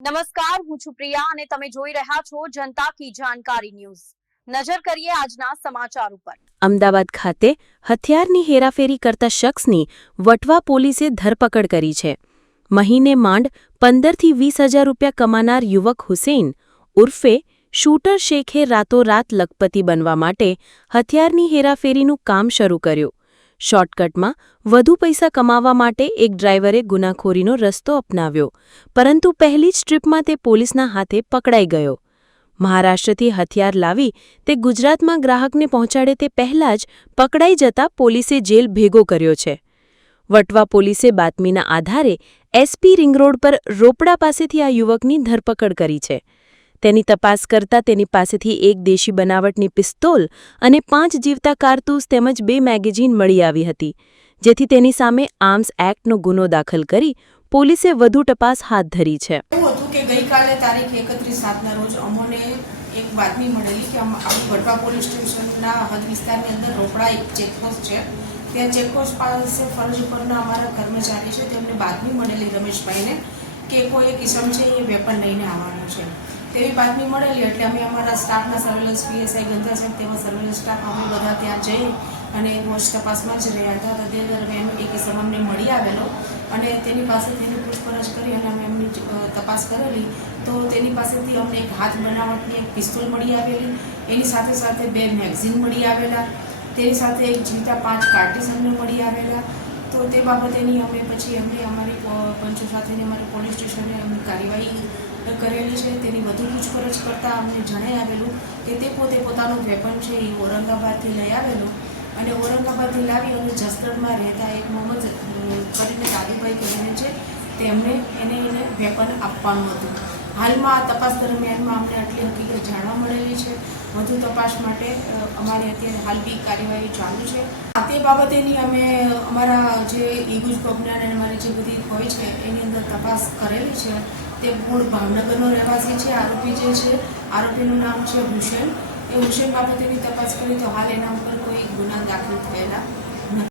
નમસ્કાર, હું છું પ્રિયા અને તમે જોઈ રહ્યા છો જનતા કી જાણકારી ન્યૂઝ। નજર કરીએ આજના સમાચાર ઉપર। અમદાવાદ ખાતે હથિયારની હેરાફેરી કરતા શખ્સની વટવા પોલીસે ધરપકડ કરી છે। મહિને માંડ 15 થી 20 હજાર રૂપિયા કમાનાર યુવક હુસૈન ઉર્ફે શૂટર શેખે રાતોરાત લખપતિ બનવા માટે હથિયારની હેરાફેરીનું કામ શરૂ કર્યું। શોર્ટકટમાં વધુ પૈસા કમાવા માટે એક ડ્રાઈવરે ગુનાખોરીનો રસ્તો અપનાવ્યો, પરંતુ પહેલી જ ટ્રીપમાં તે પોલીસના હાથે પકડાઈ ગયો। મહારાષ્ટ્રથી હથિયાર લાવી તે ગુજરાતમાં ગ્રાહકને પહોંચાડે તે પહેલાં જ પકડાઈ જતા પોલીસે જેલ ભેગો કર્યો છે। વટવા પોલીસે બાતમીના આધારે એસપી રિંગ રોડ પર રોપડા પાસેથી આ યુવકની ધરપકડ કરી છે। તેની તપાસ કરતા તેની પાસેથી એક દેશી બનાવટની પિસ્તોલ અને 5 જીવતા કારતૂસ તેમજ 2 મેગેઝીન મળી આવી હતી, જેથી તેની સામે આર્મ્સ એક્ટનો ગુનો દાખલ કરી પોલીસે વધુ તપાસ હાથ ધરી છે। ગઈકાલે તારીખ 31/7ના રોજ અમોને એક બાતમી મળેલી કે વટવા પોલીસ સ્ટેશનના હદ વિસ્તારની અંદર રોપડા એક ચેકપોસ્ટ છે। ત્યાં ચેકપોસ્ટ પાસે ફરજ ઉપરના અમારા કર્મચારી છે, તેમને બાતમી મળેલી રમેશભાઈને કે કોઈ એક ઇસમ છે એ વેપન લઈને આવવાનો છે। તેવી બાતમી મળેલી એટલે અમે અમારા સ્ટાફના સર્વેલન્સ પીએસઆઈ ગંધા સાહેબ તેમજ સર્વેલન્સ સ્ટાફ અમે બધા ત્યાં જઈ અને વોચ તપાસમાં જ રહ્યા હતા। તે દરમિયાન એક ઇસમ અમને મળી આવેલો અને તેની પાસેથી પૂછપરછ કરી અને અમે એમની તપાસ કરેલી તો તેની પાસેથી અમને એક હાથ બનાવટની એક પિસ્તોલ મળી આવેલી, એની સાથે સાથે 2 મેગઝીન મળી આવેલા, તેની સાથે એક જીવતા 5 કાર્ટીસ અમને મળી આવેલા। તો તે બાબતેની અમે પછી એમની અમારી પંચો સાથેની અમારી પોલીસ સ્ટેશને એમની કાર્યવાહી કરેલી છે। તેની વધુ પૂછપરછ કરતાં અમને જણાઈ આવેલું કે તે પોતે પોતાનું વેપન છે એ ઔરંગાબાદથી લઈ આવેલું અને ઔરંગાબાદથી લાવી અને જસદણમાં રહેતા એક મોહમ્મદ કરીને દાદીભાઈ કરીને છે તેમને એને વેપન આપવાનું હતું। હાલમાં આ તપાસ દરમિયાનમાં અમને આટલી હકીકત જાણવા મળેલી છે। વધુ તપાસ માટે અમારી અત્યારે હાલ બી કાર્યવાહી ચાલુ છે। તે બાબતેની અમે અમારા જે ઈગુજ પ્રજ્ઞાન અને અમારી જે બધી હોય છે એની અંદર તપાસ કરેલી છે। તે મૂળ ભાવનગરનો રહેવાસી છે। આરોપી જે છે આરોપીનું નામ છે હુસૈન। એ હુસૈન બાબતેની તપાસ કરી તો હાલ એના ઉપર કોઈ ગુના દાખલ થયેલા